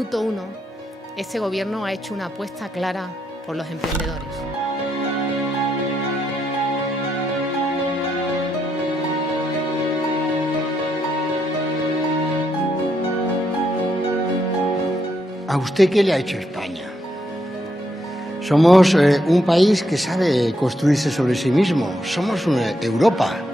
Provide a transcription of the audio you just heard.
minuto uno, este Gobierno ha hecho una apuesta clara por los emprendedores. ¿A usted qué le ha hecho España? Somos un país que sabe construirse sobre sí mismo. Somos una Europa.